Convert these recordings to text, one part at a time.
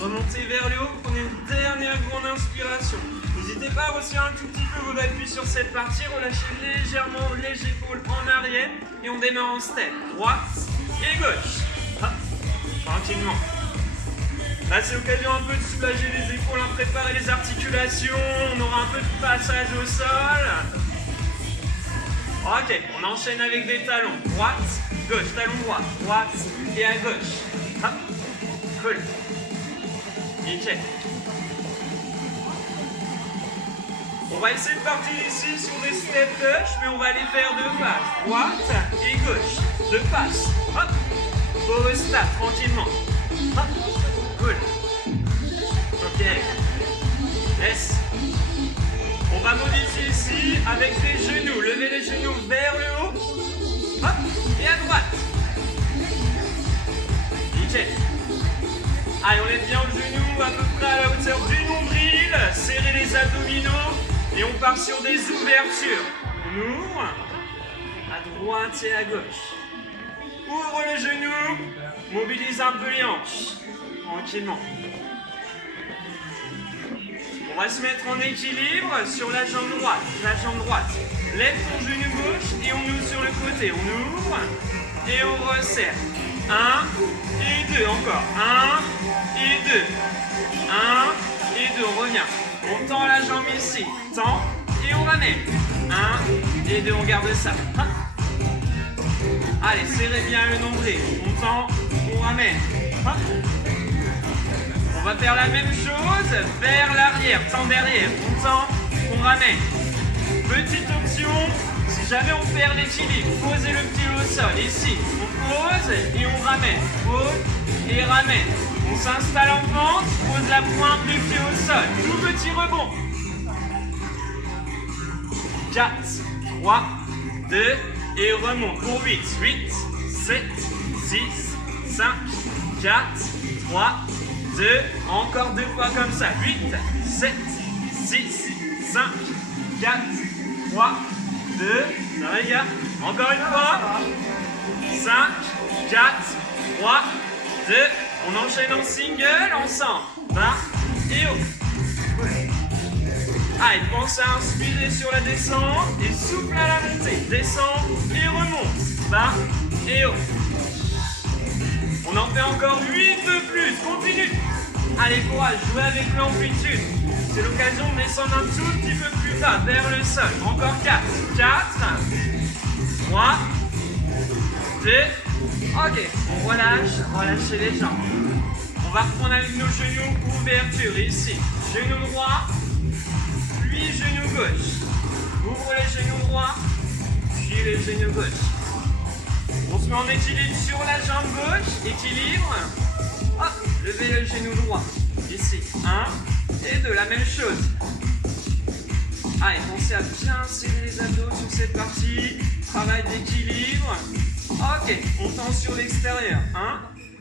Remontez vers le haut, prenez une dernière grande inspiration. N'hésitez pas à resserrer un tout petit peu vos appuis sur cette partie, relâchez légèrement les épaules en arrière et on démarre en step. Droite et gauche. Hop. Tranquillement. Là, c'est l'occasion un peu de soulager les épaules, hein, préparer les articulations. On aura un peu de passage au sol. Ok, on enchaîne avec des talons. Droite, gauche, talon droit, droite et à gauche. Hop. Cool. Nickel. On va essayer de partir ici sur des step touch, mais on va les faire de face. Droite et gauche. De face. Hop. Pour start, tranquillement. Hop. Cool. Ok. Laisse. On va modifier ici avec les genoux. Levez les genoux vers le haut. Hop. Et à droite. Nickel. Allez, on lève bien le genou à peu près à la hauteur du nombril. Serrez les abdominaux. Et on part sur des ouvertures. On ouvre. À droite et à gauche. Ouvre le genou. Mobilise un peu les hanches. Tranquillement. On va se mettre en équilibre sur la jambe droite. La jambe droite. Lève ton genou gauche et on ouvre sur le côté. On ouvre et on resserre. 1 et 2. Encore. 1 et 2. 1 et 2. On revient. On tend la jambe ici. Tend et on ramène. 1 et 2. On garde ça. Allez, serrez bien le nombril. On tend, on ramène. On va faire la même chose vers l'arrière, tend derrière, on tend, on ramène. Petite option, si jamais on perd l'équilibre, posez le pied au sol. Ici, on pose et on ramène. Pose et ramène. On s'installe en pente, pose la pointe du pied au sol. Tout petit rebond. 4, 3, 2 et remonte pour 8. 8, 7, 6, 5, 4, 3, 2, encore 2 fois comme ça. 8, 7, 6, 5, 4, 3, 2, ça va les gars? Encore une fois. 5, 4, 3, 2, on enchaîne en single, ensemble. Bas et haut. Allez, pensez à inspirer sur la descente et souffle à la montée. Descend et remonte. Bas et haut. On en fait encore 8 de plus. Continue. Allez, courage, jouez avec l'amplitude. C'est l'occasion de descendre un tout petit peu plus bas, vers le sol. Encore 4. 4. 3. 2. Ok, on relâche. Relâchez les jambes. On va reprendre avec nos genoux. Ouverture ici. Genou droit. Puis genou gauche. Ouvre les genoux droits. Puis les genoux gauche. On se met en équilibre sur la jambe gauche. Équilibre. Hop, levez le genou droit. Ici. 1 et 2. La même chose. Allez, pensez à bien serrer les abdos sur cette partie. Travail d'équilibre. Ok, on tend sur l'extérieur. 1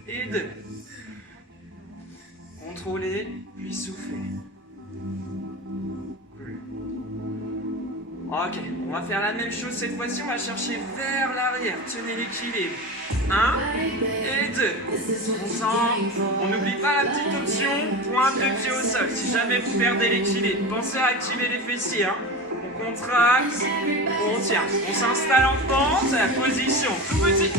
et 2. Contrôlez, puis soufflez. Ok, on va faire la même chose cette fois-ci, on va chercher vers l'arrière, tenez l'équilibre. 1 et 2. On n'oublie pas la petite option, pointe de pied au sol, si jamais vous perdez l'équilibre. Pensez à activer les fessiers, hein. On contracte, on tient. On s'installe en pente, position tout petit.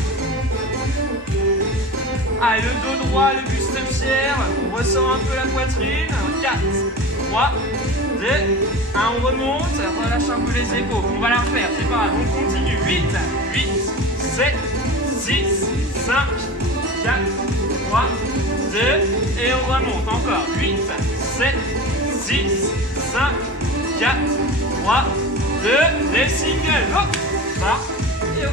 Allez, le dos droit, le buste fier, on ressent un peu la poitrine. 4, 3, 2, 1, on remonte, relâche un peu les épaules. On va la refaire, c'est pas grave, on continue. 8, 8, 7, 6, 5, 4, 3, 2, et on remonte encore. 8, 7, 6, 5, 4, 3, 2, les singles. Hop, bas et hop.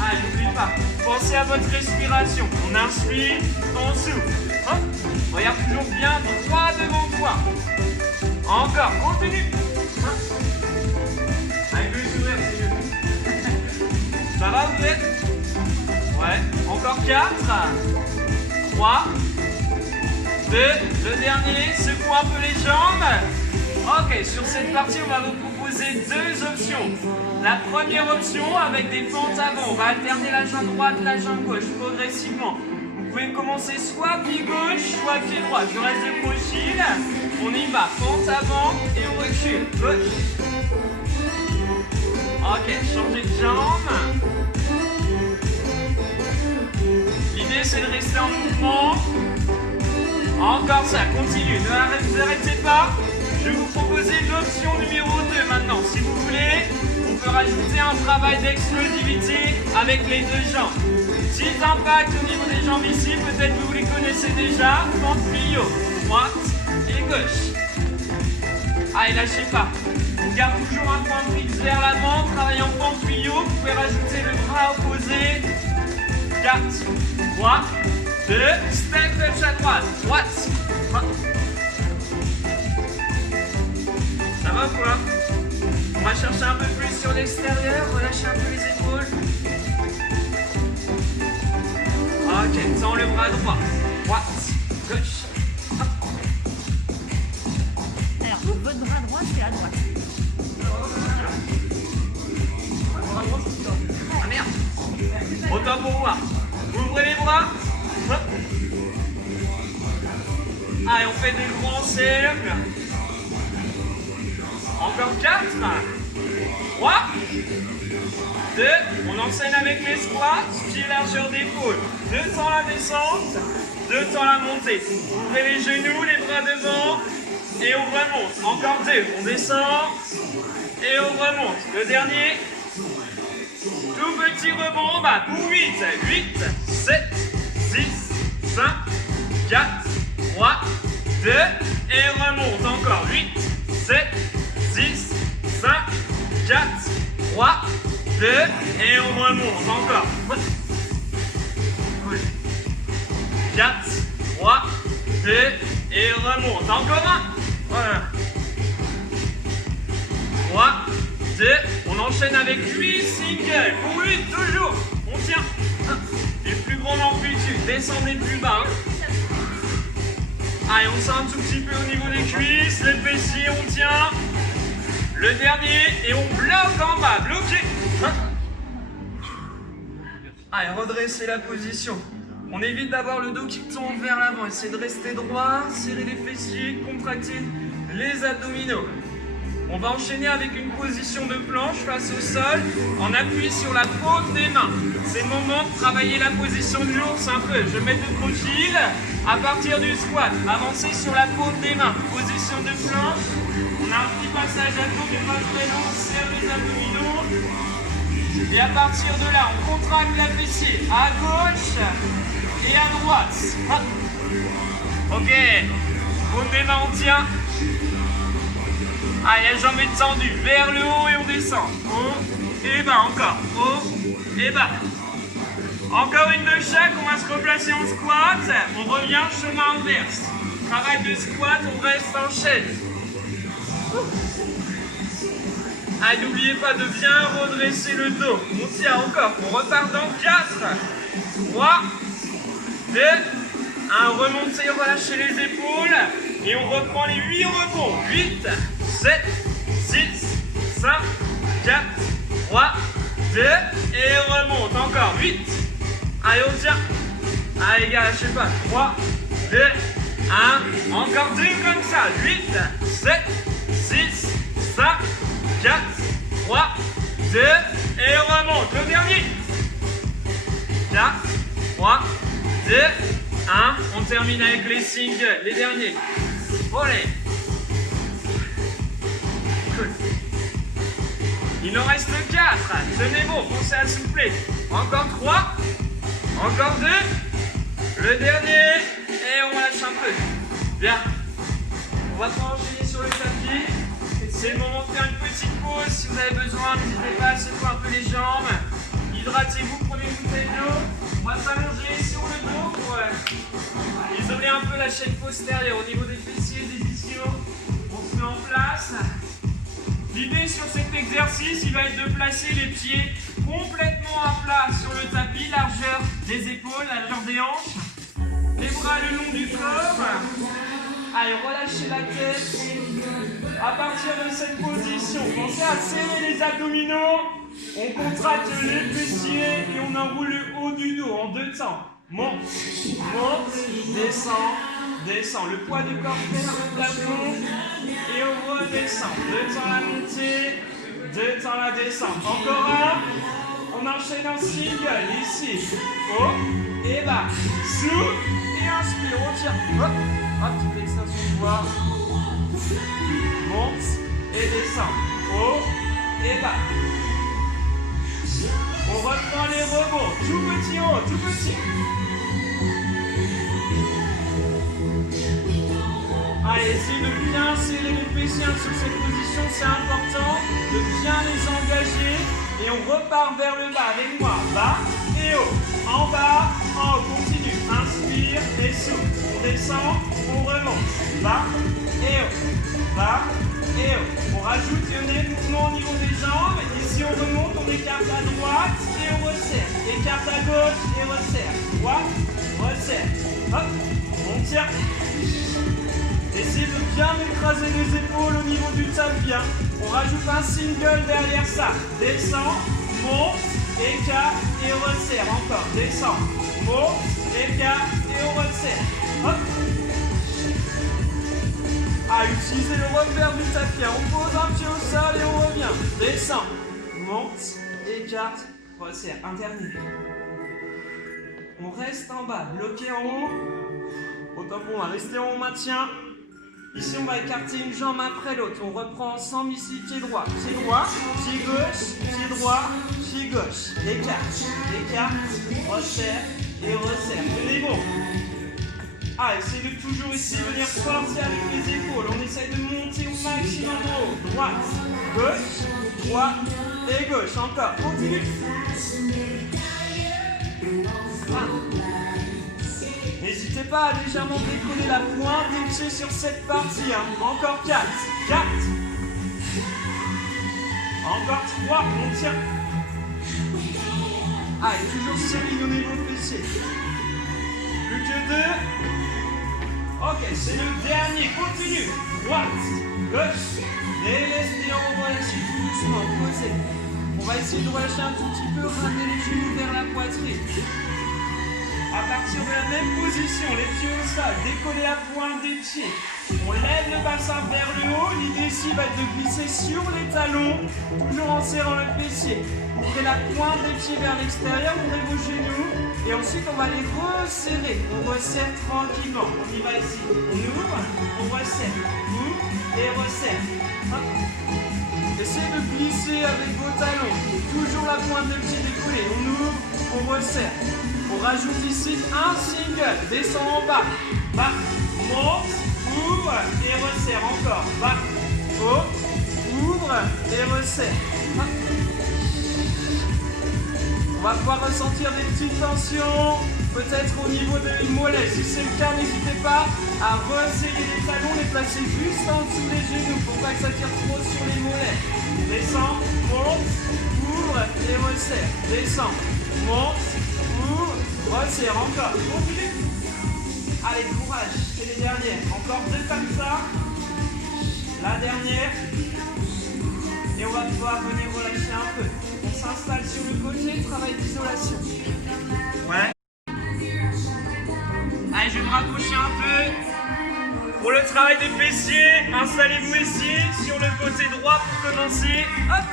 Allez, n'oubliez pas, pensez à votre respiration. On inspire, on souffle. Hop, regarde toujours bien, droit devant toi. Encore, continue. Avec le sourire, c'est mieux. Ça va, vous êtes? Ouais, encore 4, 3, 2, le dernier, secoue un peu les jambes. Ok, sur cette partie, on va vous proposer 2 options. La première option, avec des fentes avant, on va alterner la jambe droite, la jambe gauche, progressivement. Vous pouvez commencer soit pied gauche, soit pied droit. Je reste de profil. On y va. Pente avant et on recule. Gauche. Ok, changez de jambe. L'idée c'est de rester en mouvement. Encore ça, continue. Ne vous arrêtez pas. Je vais vous proposer l'option numéro 2 maintenant. Si vous voulez, on peut rajouter un travail d'explosivité avec les deux jambes. Petit impact au niveau des jambes ici, peut-être que vous les connaissez déjà. Pente plio, droite et gauche. Allez, lâchez pas. On garde toujours un point fixe vers l'avant, travaille en pente plio. Vous pouvez rajouter le bras opposé. 4, 3, 2, step touch à droite, droite. Ça va ou quoi? On va chercher un peu plus sur l'extérieur, relâchez un peu les épaules. Ok, tends le bras droit, droite, gauche. Alors, votre bras droit, c'est à droite. Ah merde! Autant pour moi. Ouvrez les bras. Hop. Allez, on fait des grands cercles. Encore 4. 3. 2. On enseigne avec les squats. Pied largeur d'épaule. 2 temps la descente. 2 temps la montée. Ouvrez les genoux, les bras devant. Et on remonte. Encore 2. On descend. Et on remonte. Le dernier. Tout petit rebond en bas pour 8, 8, 7, 6, 5, 4, 3, 2, et remonte encore 8, 7, 6, 5, 4, 3, 2, et on remonte encore. 4, 3, 2, et remonte. Encore un. Voilà. 3, 2, on enchaîne avec 8 singles. Pour 8, toujours. On tient. Et plus grande amplitude. Descendez plus bas. Allez, on sent un tout petit peu au niveau des cuisses. Les fessiers, on tient. Le dernier. Et on bloque en bas. Bloqué. Allez, redressez la position. On évite d'avoir le dos qui tombe vers l'avant. Essayez de rester droit. Serrez les fessiers. Contractez les abdominaux. On va enchaîner avec une position de planche face au sol. On appuie sur la paume des mains. C'est le moment de travailler la position de l'ours un peu. Je vais mettre de profil. À partir du squat, avancez sur la paume des mains. Position de planche. On a un petit passage à dos mais pas très long. On serre les abdominaux. Et à partir de là, on contracte la fessier à gauche et à droite. Hop. Ok. Paume des mains, on tient. Allez, la jambe est tendue vers le haut et on descend. Haut et bas, encore. Haut et bas. Encore une de chaque, on va se replacer en squat. On revient chemin inverse. Travail de squat, on reste en chaise. Allez, n'oubliez pas de bien redresser le dos. On tient encore. On repart dans 4, 3, 2, 1. Remontez, relâchez les épaules. Et on reprend les 8 rebonds. 8, 7, 6, 5, 4, 3, 2, et remonte. Encore 8. Allez, on tient. Allez, les gars, lâchez pas. 3, 2, 1. Encore 2 comme ça. 8, 7, 6, 5, 4, 3, 2, et remonte. Le dernier. 4, 3, 2, 1. On termine avec les singles. Les derniers. Allez. Il nous reste 4. Tenez bon, pensez à souffler. Encore 3. Encore 2. Le dernier. Et on lâche un peu. Bien. On va s'enchaîner sur le tapis. C'est le moment de faire une petite pause. Si vous avez besoin, n'hésitez pas à secouer un peu les jambes. Hydratez-vous, prenez une bouteille d'eau. On va s'allonger sur le dos pour isoler un peu la chaîne postérieure au niveau des fessiers, des ischios. On se met en place. L'idée sur cet exercice, il va être de placer les pieds complètement à plat sur le tapis, largeur des épaules, largeur des hanches, les bras le long du corps. Allez, relâchez la tête. À partir de cette position, pensez à serrer les abdominaux. On contracte les fessiers et on enroule le haut du dos en 2 temps. monte, monte, descend, descend. Le poids du corps vers le plafond et on redescend. 2 temps la montée, 2 temps la descente. Encore un. On enchaîne en single ici. Haut et bas. Souffle et inspire. On tire. Hop, hop, petite extension de voix. Monte et descend. Haut et bas. On reprend les rebonds. Tout petit haut, tout petit. Allez, essayez de bien serrer les fessiers sur cette position, c'est important de bien les engager. Et on repart vers le bas avec moi. Bas et haut. En bas, en haut. Continue. Inspire et souffle. On descend, on remonte. Bas et haut. Bas et haut. On rajoute un mouvement au niveau des jambes. Ici, on remonte, on écarte à droite et on resserre. Écarte à gauche et resserre. Droite, resserre. Hop, on tire. Essayez de bien écraser les épaules au niveau du tapis. On rajoute un single derrière ça. Descend, monte, écarte et resserre. Encore, descend, monte, écarte et on resserre. Hop. Utilisez le repère du tapis. On pose un pied au sol et on revient. Descend, monte, écarte, resserre. Un dernier. On reste en bas, bloqué en haut. Autant pour moi, restez en haut, maintien. Ici, on va écarter une jambe après l'autre. On reprend ensemble ici, pied droit, pied gauche, pied droit, pied gauche. Écarte, écarte, resserre et resserre. Tenez bon. Essayez de toujours ici venir forcer avec les épaules. On essaye de monter au maximum en haut. Droite, droite et gauche. Encore, continue. N'hésitez pas à légèrement décoller la pointe des pieds sur cette partie. Encore 4. 4. Encore 3. On tient. Toujours serré au niveau fessier. Plus que 2. Ok, c'est le dernier. Continue. Droite, gauche. Délestez, on relâche tout doucement. Posez. On va essayer de relâcher un tout petit peu. Ramener les genoux vers la poitrine. À partir de la même position, les pieds au sol, décoller la pointe des pieds. On lève le bassin vers le haut. L'idée ici va être de glisser sur les talons, toujours en serrant le fessier. Ouvrez la pointe des pieds vers l'extérieur, ouvrez vos genoux. Et ensuite, on va les resserrer. On resserre tranquillement. On y va ici. On ouvre, on resserre. Ouvre et resserre. Hop. Essayez de glisser avec vos talons. Toujours la pointe des pieds décollée. On ouvre, on resserre. On rajoute ici un single. Descend en bas. Bas, monte, ouvre et resserre. Encore. Bas, haut, ouvre et resserre. On va pouvoir ressentir des petites tensions. Peut-être au niveau des mollets. Si c'est le cas, n'hésitez pas à resserrer les talons, les placer juste en dessous des genoux pour pas que ça tire trop sur les mollets. Descend, monte, ouvre et resserre. Descend, monte, ouvre, resserre. Encore. Continue. Allez, courage. C'est les dernières. Encore 2 comme ça. La dernière. Et on va pouvoir venir relâcher un peu. On s'installe sur le côté, travail d'isolation. Ouais. Allez, je vais me rapprocher un peu. Pour le travail des fessiers, installez-vous ici, sur le côté droit pour commencer. Hop.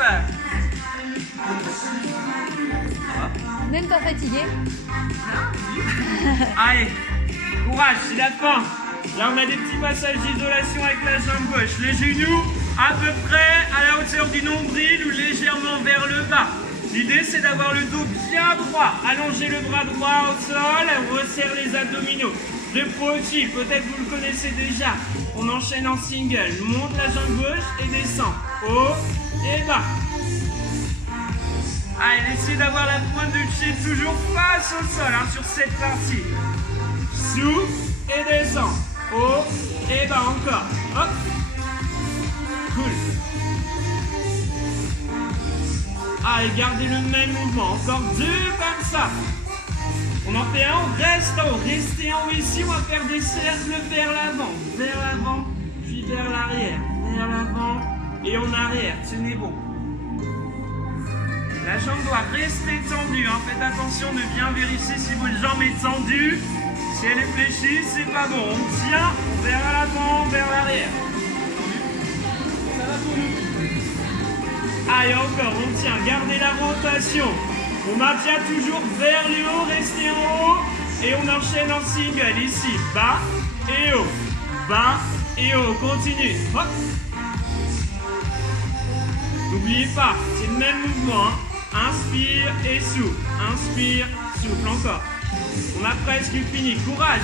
Vous n'êtes pas fatigué? Allez, courage, c'est la fin. Là, on a des petits passages d'isolation avec la jambe gauche. Les genoux à peu près à la hauteur du nombril ou légèrement vers le bas. L'idée, c'est d'avoir le dos bien droit. Allongez le bras droit au sol, on resserre les abdominaux. Le profil, peut-être vous le connaissez déjà. On enchaîne en single. Monte la jambe gauche et descend. Haut et bas. Allez, essayez d'avoir la pointe de pied toujours face au sol sur cette partie. Souffle et descend. Haut et bas encore. Hop. Cool. Allez, gardez le même mouvement. Encore 2 comme ça. On en fait un, on reste en haut. Restez en haut ici, on va faire des cercles vers l'avant, puis vers l'arrière, vers l'avant et en arrière. Tenez bon. La jambe doit rester tendue. Hein. Faites attention de bien vérifier si votre jambe est tendue. Si elle est fléchie, c'est pas bon. On tient vers l'avant, vers l'arrière. Ça va pour nous? Allez, encore, on tient. Gardez la rotation. On maintient toujours vers le haut, restez en haut. Et on enchaîne en single. Ici, bas et haut. Bas et haut. Continue. Hop. N'oubliez pas, c'est le même mouvement. Hein. Inspire et souffle. Inspire, souffle. Encore. On a presque fini. Courage.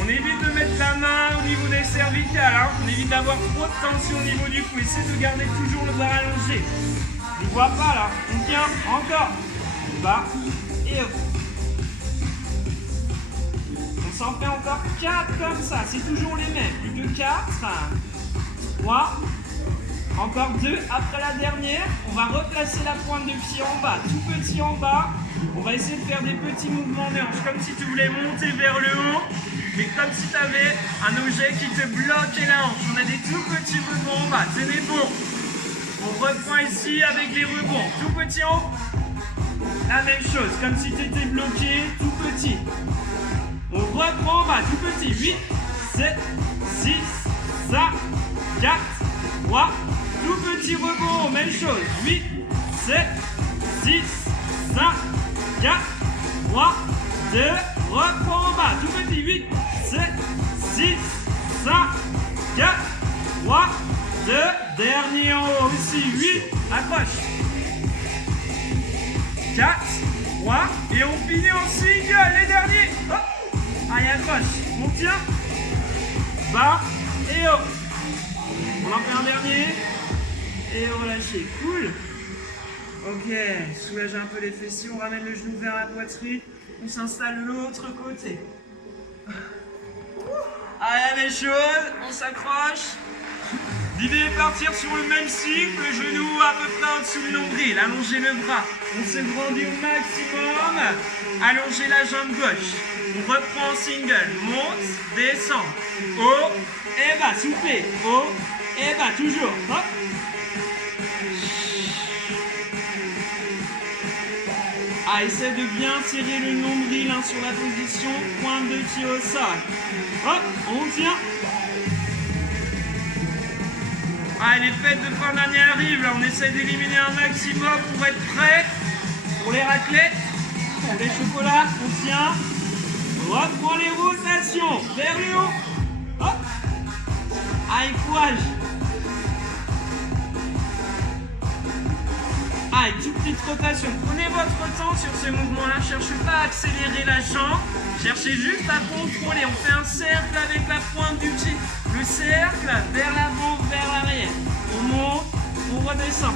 On évite de mettre la main au niveau des cervicales. Hein. On évite d'avoir trop de tension au niveau du cou. Essayez de garder toujours le bras allongé. Je ne vois pas là. On tient. Encore. Bas et haut. On s'en fait encore 4 comme ça. C'est toujours les mêmes. Plus que 4. 3. Encore 2 après la dernière. On va replacer la pointe de pied en bas. Tout petit en bas. On va essayer de faire des petits mouvements de hanche. Comme si tu voulais monter vers le haut. Mais comme si tu avais un objet qui te bloquait la hanche. On a des tout petits mouvements en bas. Tenez bon. On reprend ici avec les rebonds. Tout petit en haut. La même chose. Comme si tu étais bloqué. Tout petit. On reprend en bas. Tout petit. 8, 7, 6, 5, 4, 3. Tout petit rebond, même chose. 8, 7, 6, 5, 4, 3, 2. Reprends en bas. Tout petit. 8, 7, 6, 5, 4, 3, 2. Dernier en haut aussi. 8. Accroche. 4, 3. Et on finit en single. Les derniers. Hop. Allez, accroche. On tient. Bas et haut. On en fait un dernier. Et relâchez. Cool. Ok. Soulagez un peu les fessiers. On ramène le genou vers la poitrine. On s'installe de l'autre côté. Allez, la même chose. On s'accroche. L'idée est de partir sur le même cycle. Le genou à peu près en dessous du nombril. Allongez le bras. On se grandit au maximum. Allongez la jambe gauche. On reprend en single. Monte, descend. Haut et bas. Soufflez. Haut et bas. Toujours. Hop. Ah, essaie de bien tirer le nombril hein, sur la position. Pointe de pied au sol. Hop. On tient. Ah, les fêtes de fin d'année arrivent. Là, on essaie d'éliminer un maximum pour être prêt pour les raclettes, pour les chocolats. On tient. On reprend les rotations vers le haut. Hop. Allez, courage. Allez, toute petite rotation. Prenez votre temps sur ce mouvement-là. Cherchez pas à accélérer la jambe. Cherchez juste à contrôler. On fait un cercle avec la pointe du pied. Le cercle vers l'avant, vers l'arrière. On monte, on redescend.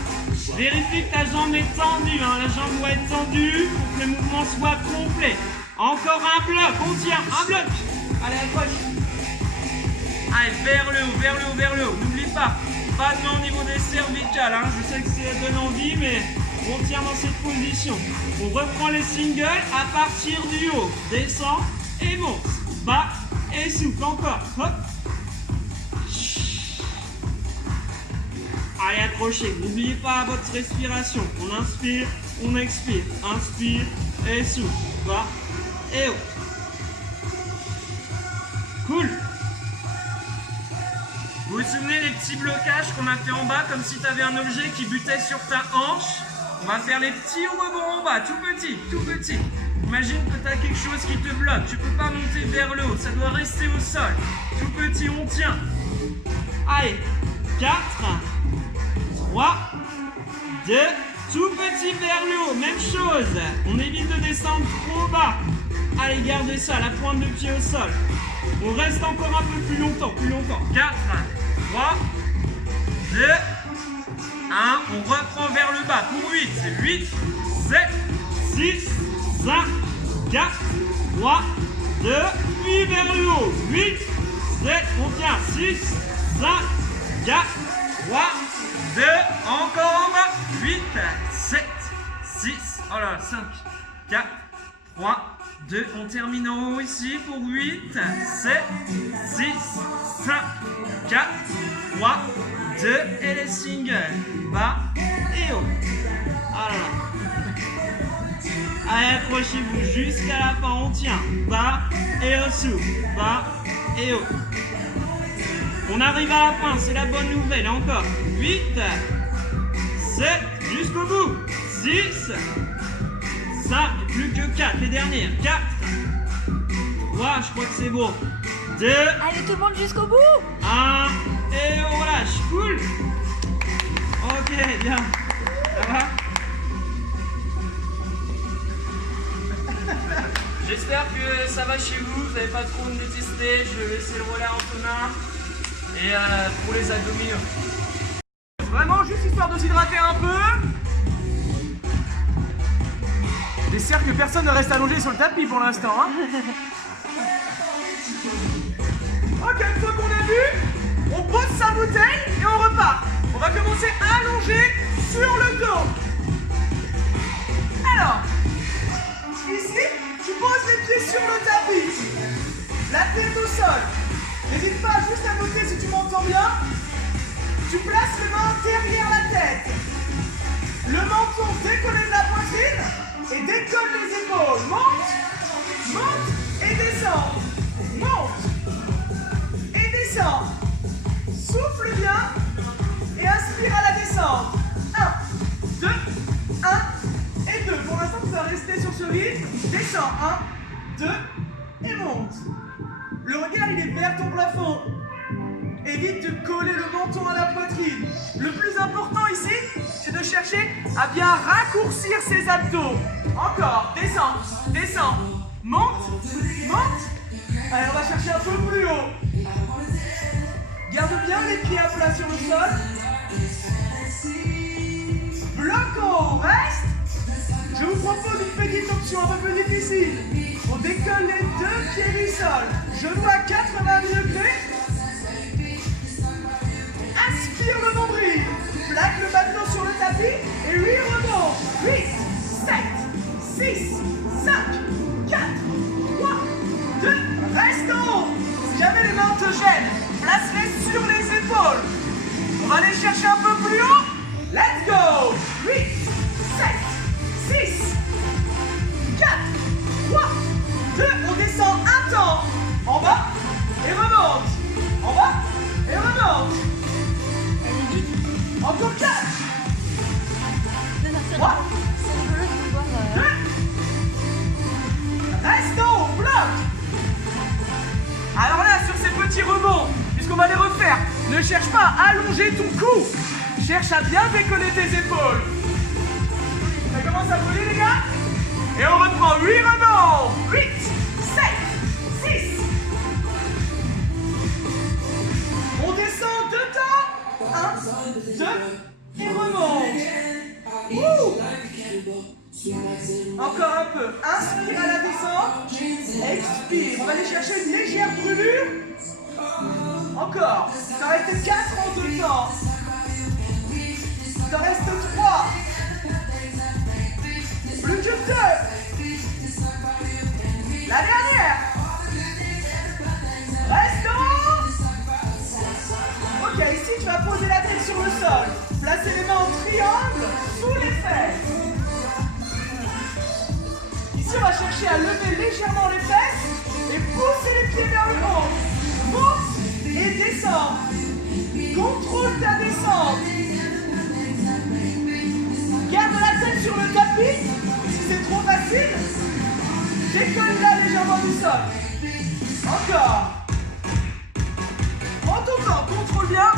Vérifie que ta jambe est tendue. Hein. La jambe doit être tendue pour que le mouvement soit complet. Encore un bloc. On tient. Un bloc. Allez, accroche. Allez, vers le haut, vers le haut, vers le haut. N'oublie pas. Pas de main au niveau des cervicales. Hein. Je sais que ça donne envie, mais on tient dans cette position. On reprend les singles à partir du haut. Descend et monte. Bas et souffle. Encore. Hop. Allez, accrochez. N'oubliez pas votre respiration. On inspire, on expire. Inspire et souffle. Bas et haut. Cool. Vous vous souvenez des petits blocages qu'on a fait en bas, comme si tu avais un objet qui butait sur ta hanche? On va faire les petits rebonds en bas, tout petit, tout petit. Imagine que tu as quelque chose qui te bloque, tu ne peux pas monter vers le haut, ça doit rester au sol. Tout petit, on tient. Allez, 4, 3, 2, tout petit vers le haut, même chose. On évite de descendre trop bas. Allez, gardez ça, la pointe de pied au sol. On reste encore un peu plus longtemps, 4, 3, 2, 1. On reprend vers le bas pour 8. C'est 8, 7, 6, 5, 4, 3, 2. Puis vers le haut. 8, 7, on tient. 6, 5, 4, 3, 2. Encore en bas. 8, 7, 6, oh là, 5, 4, 3, 2, on termine en haut ici pour 8, 7, 6, 5, 4, 3, 2, et les singles, bas et haut. Ah là là. Allez, accrochez-vous jusqu'à la fin, on tient, bas et au sous, bas et haut. On arrive à la fin, c'est la bonne nouvelle, encore. 8, 7, jusqu'au bout, 6, 5, plus que 4, les dernières, 4, 3, je crois que c'est bon, 2, Allez, tout le monde jusqu'au bout. 1, et on relâche, cool. Ok, bien, ça va? J'espère que ça va chez vous, vous n'avez pas trop me détester, je vais laisser le relais à Antonin, et pour les abdominaux. Vraiment, juste histoire de s'hydrater un peu. J'espère que personne ne reste allongé sur le tapis pour l'instant. Hein. Ok, une fois qu'on a vu, on pose sa bouteille et on repart. On va commencer allongé sur le dos. Alors, ici, tu poses les pieds sur le tapis. La tête au sol. N'hésite pas juste à noter si tu m'entends bien. Tu places les mains derrière la tête. Le menton décollé de la poitrine et décolle les épaules. Monte, monte et descend. Monte et descend. Souffle bien et inspire à la descente. 1, 2, 1 et 2. Pour l'instant, tu vas rester sur ce rythme. Descends. 1, 2 et monte. Le regard, il est vers ton plafond. Évite de coller le menton à la poitrine. Le plus important ici, c'est de chercher à bien raccourcir ses abdos. Encore, descends, descends, monte, monte. Allez, on va chercher un peu plus haut. Garde bien les pieds à plat sur le sol. Bloc en haut, reste. Je vous propose une petite option un peu plus difficile. On décolle les deux pieds du sol. Genoux à 80 degrés. Inspire le nombril. Plaque le bâton sur le tapis et 8 rebonds. 8, 7, 6, 5, 4, 3, 2, reste en haut. Si jamais les mains te gênent, place-les sur les épaules. On va aller chercher un peu plus haut. Let's go. 8, 7, 6, 4, 3, 2, on descend un temps. En bas et remonte. En bas et remonte. Encore 4. Non, c'est 3. rigolo de vous voir. 2. Reste en haut, bloc. Alors là, sur ces petits rebonds, puisqu'on va les refaire, ne cherche pas à allonger ton cou. Cherche à bien décoller tes épaules. Ça commence à brûler, les gars. Et on reprend 8 rebonds. 8, 7, 6. On descend 2 temps. 1, 2 et remonte. Ouh. Encore un peu. Inspire à la descente. Expire. On va aller chercher une légère brûlure. Encore. Il t'en reste 4 en 2 temps. Il t'en reste 3. Plus que 2. La dernière. Reste en haut. Ok, ici tu vas poser la tête sur le sol. Placez les mains en triangle sous les fesses. Ici on va chercher à lever légèrement les fesses et pousser les pieds vers le haut. Monte et descends. Contrôle ta descente. Garde la tête sur le tapis. Si c'est trop facile, décolle-la légèrement du sol. Encore. Prends ton temps, contrôle bien.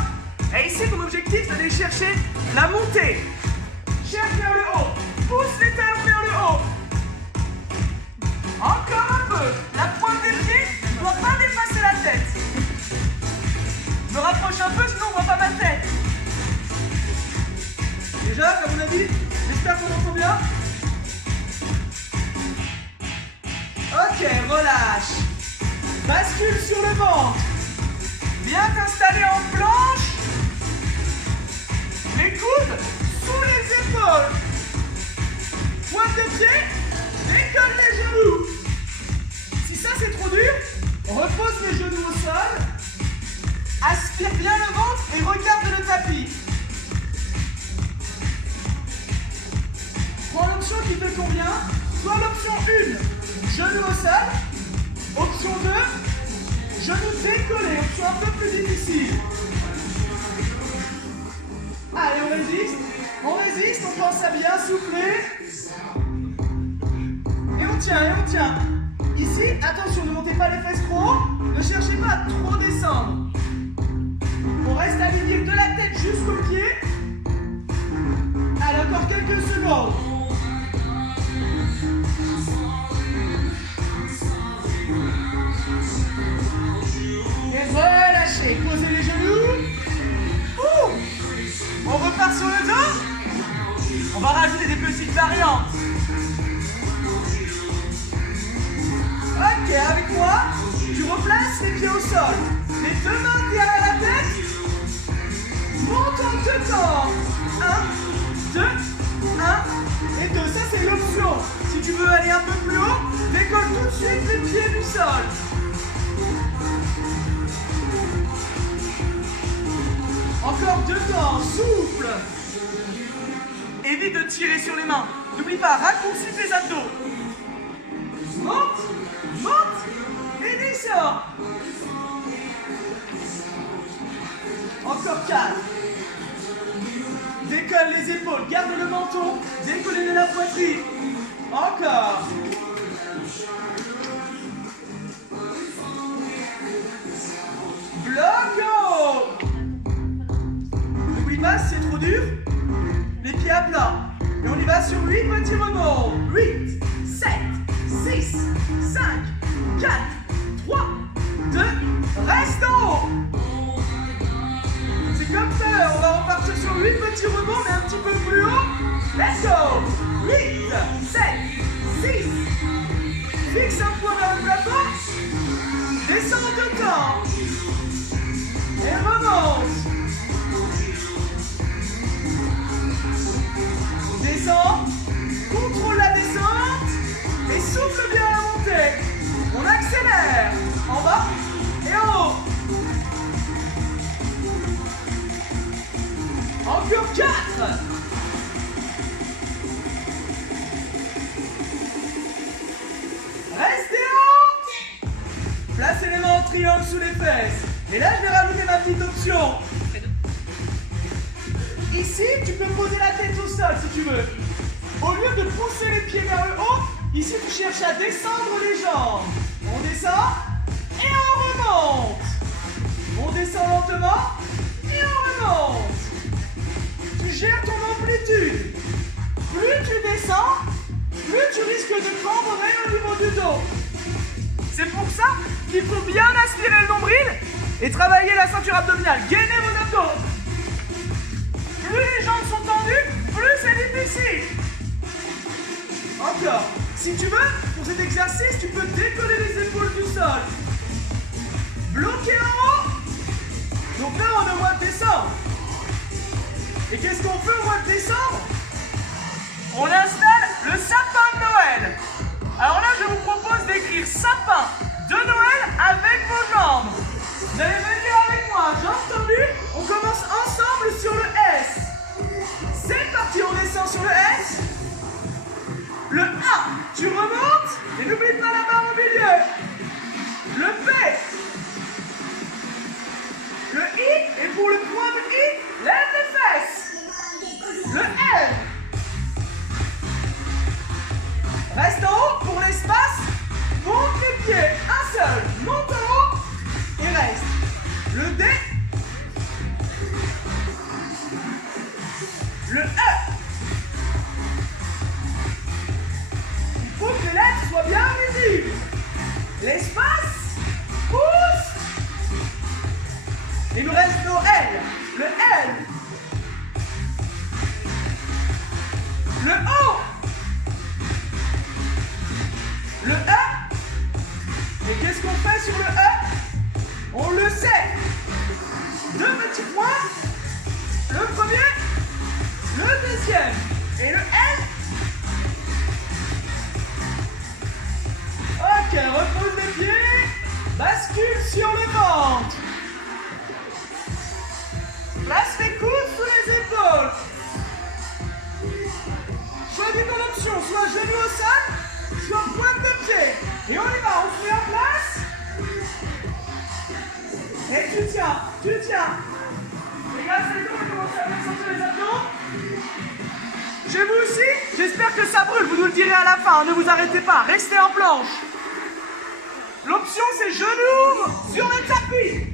Et ici, ton objectif, c'est d'aller chercher la montée. Cherche vers le haut. Pousse les talons vers le haut. Encore un peu. La pointe des pieds ne doit pas dépasser la tête. Je me rapproche un peu, sinon on ne voit pas ma tête. Déjà, à mon avis, j'espère qu'on entend bien. Ok, relâche. Bascule sur le ventre. Viens t'installer en planche. Les coudes sous les épaules. Pointe de pied. Décolle les genoux. Repose les genoux au sol. Aspire bien le ventre et regarde le tapis. Prends l'option qui te convient. Soit l'option 1, genoux au sol. Option 2, genoux décollés. Option un peu plus difficile. Allez, on résiste. On résiste, on pense à bien souffler. Et on tient, et on tient. Ici, attention, ne montez pas les fesses trop haut. Ne cherchez pas à trop descendre. On reste aligné de la tête jusqu'aux pieds. Allez, encore quelques secondes. Et relâchez. Posez les genoux. Ouh. On repart sur le dos. On va rajouter des petites variantes. Ok, avec moi, tu replaces les pieds au sol. Les deux mains derrière la tête. Monte en deux temps. 1, 2, 1 et 2. Ça, c'est l'option. Si tu veux aller un peu plus haut, décolle tout de suite les pieds du sol. Encore deux temps. Souffle. Évite de tirer sur les mains. N'oublie pas, raccourcis tes abdos. Monte, monte et descends. Encore 4. Décolle les épaules, garde le menton, décollez la poitrine. Encore. Bloc en haut. N'oublie pas, si c'est trop dur, les pieds à plat. Et on y va sur 8 petits rebonds. 8, 7, 6, 5, 4, 3, 2, reste en haut. C'est comme tout à l'heure, on va repartir sur 8 petits rebonds, mais un petit peu plus haut. Let's go. 8, 7, 6. Fixe un point vers le plafond. Descends en deux temps. Et remonte. Descends. Contrôle la descente. Et souffle bien la montée. On accélère. En bas et en haut. Encore 4. Restez haut. Placez les mains en triangle sous les fesses. Et là, je vais rajouter ma petite option. Ici, tu peux poser la tête au sol si tu veux. Au lieu de pousser les pieds vers le haut, ici, tu cherches à descendre les jambes. On descend et on remonte. On descend lentement et on remonte. Tu gères ton amplitude. Plus tu descends, plus tu risques de cambrer au niveau du dos. C'est pour ça qu'il faut bien aspirer le nombril et travailler la ceinture abdominale. Gainez vos abdos. Plus les jambes sont tendues, plus c'est difficile. Encore. Si tu veux, pour cet exercice, tu peux décoller les épaules du sol. Bloquer en haut. Donc là, on est au mois de décembre. Et qu'est-ce qu'on fait au mois de décembre? On installe le sapin de Noël. Alors là, je vous propose d'écrire sapin de Noël avec vos jambes. Vous allez venir avec moi, jambes tendues. On commence ensemble sur le S. C'est parti, on descend sur le S. Le A, tu remontes. Et n'oublie pas la barre au milieu. Le P. Le I, et pour le point de I, lève les fesses. Le L. Reste en haut pour l'espace. Monte les pieds. Un seul. Monte en haut et reste. Le D. Le E. Il faut que les lettres soient bien visibles. L'espace. Pousse. Il nous reste nos L. Le L. Le O. Le E. Et qu'est-ce qu'on fait sur le E? On le sait. Deux petits points. Le premier. Le deuxième. Et le L. Ok, repose les pieds. Bascule. sur le ventre. Place les coudes sous les épaules. Choisis ton option, soit genou au sol, soit pointe de pied. Et on y va, on se met en place. Et tu tiens. Les gars, c'est tout, on commence à bien sentir les abdos. Chez vous aussi, j'espère que ça brûle, vous nous le direz à la fin, ne vous arrêtez pas, restez en planche. L'option c'est genoux sur le tapis.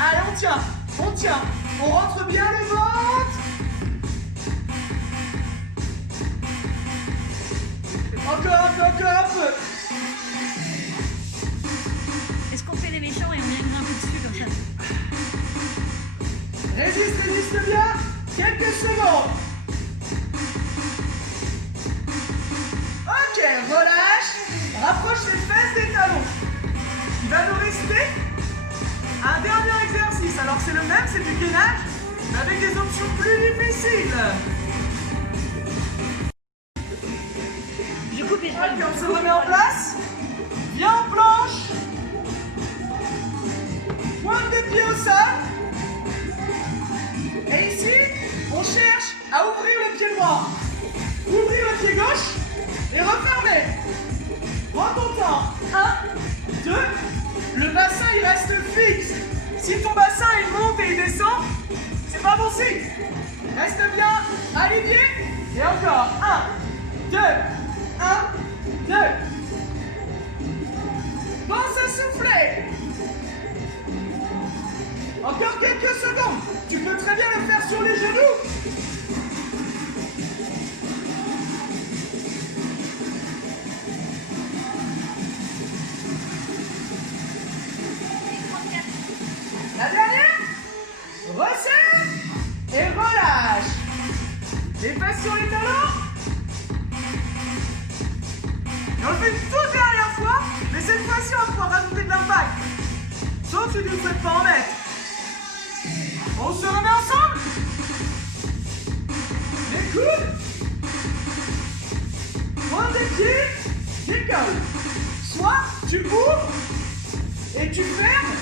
Allez, on tient, on rentre bien le ventre. Encore un peu. Est-ce qu'on fait les méchants et on vient un peu dessus comme ça? Résiste bien, quelques secondes. Ok, relâche, rapproche les fesses des talons. Il va nous rester un dernier exercice. Alors c'est le même, c'est du gainage, mais avec des options plus difficiles. Je coupe les Ok, on se remet en place. Viens en planche. Pointe de pied au sol. Et ici, on cherche à ouvrir le pied droit. Ouvrir le pied gauche et refermer. Prends ton temps. 1, 2. Le bassin, il reste fixe. Si ton bassin, il monte et il descend, c'est pas bon signe. Reste bien aligné. Et encore. 1, 2. 1, 2. Pense à souffler. Encore quelques secondes. Tu peux très bien le faire sur les genoux. La dernière. Resserre et relâche. Les fesses sur les talons. Et on le fait une toute dernière fois, mais cette fois-ci on va pouvoir rajouter de l'impact. Sauf si tu ne souhaites pas en mettre. On se remet ensemble. Les coudes. Pointe des pieds. Décolle. Soit tu ouvres et tu fermes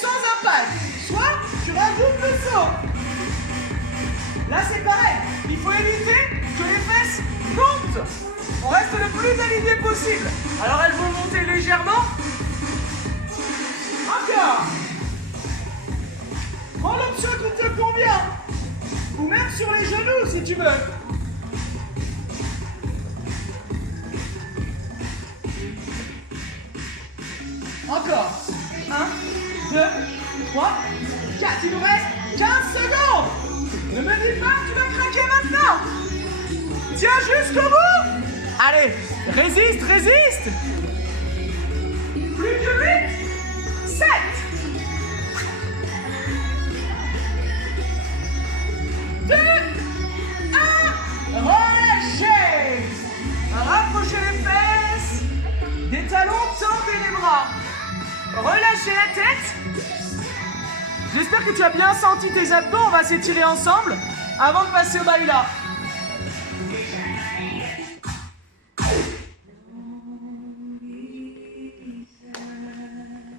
sans impact. Soit tu rajoutes le saut. Là c'est pareil. Il faut éviter que les fesses montent. On reste le plus aligné possible. Alors elles vont monter légèrement. Encore. Prends l'option qui te convient. Ou même sur les genoux si tu veux. Encore. 1, 2, 3, 4. Il nous reste 15 secondes. Ne me dis pas que tu vas craquer maintenant. Tiens jusqu'au bout. Allez, résiste. Plus que 8, 7. 2, 1, relâchez. Rapprochez les fesses. Des talons, tendez les bras. Relâchez la tête. J'espère que tu as bien senti tes abdos. On va s'étirer ensemble avant de passer au baila.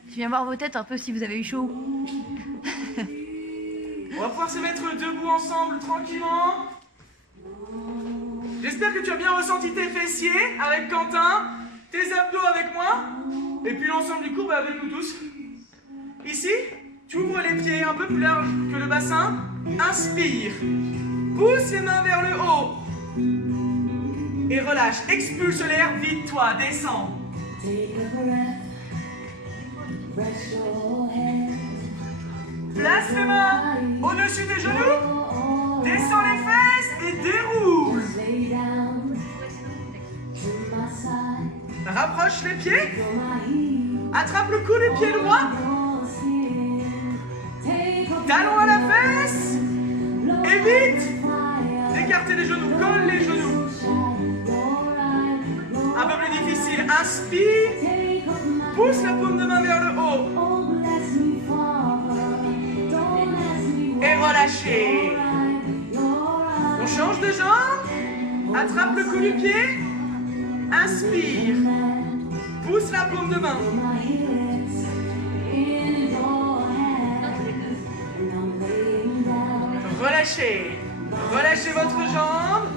Je viens voir vos têtes un peu si vous avez eu chaud. On va pouvoir se mettre debout ensemble tranquillement. J'espère que tu as bien ressenti tes fessiers avec Quentin, tes abdos avec moi, et puis l'ensemble du cours avec nous tous. Ici, tu ouvres les pieds un peu plus large que le bassin. Inspire. Pousse les mains vers le haut. Et relâche. Expulse l'air. Vide-toi. Descends. Place les mains au-dessus des genoux. Descends les fesses et déroule. Rapproche les pieds. Attrape le cou du pied droit. Talon à la fesse. Évite d'écarter les genoux. Colle les genoux. Un peu plus difficile. Inspire. Pousse la paume de main vers le haut. Et relâchez. On change de jambe. Attrape le cou du pied. Inspire. pousse la paume de main. Relâchez. Relâchez votre jambe.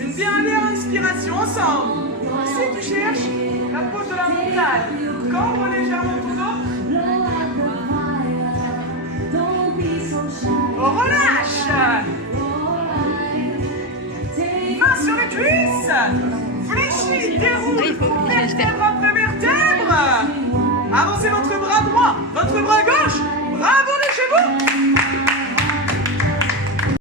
Une dernière inspiration ensemble. Si tu cherches la pose de la montagne, cambre légèrement ton dos. Relâche. Main sur les cuisses. Fléchis, déroule, vertèbre après vertèbre. Avancez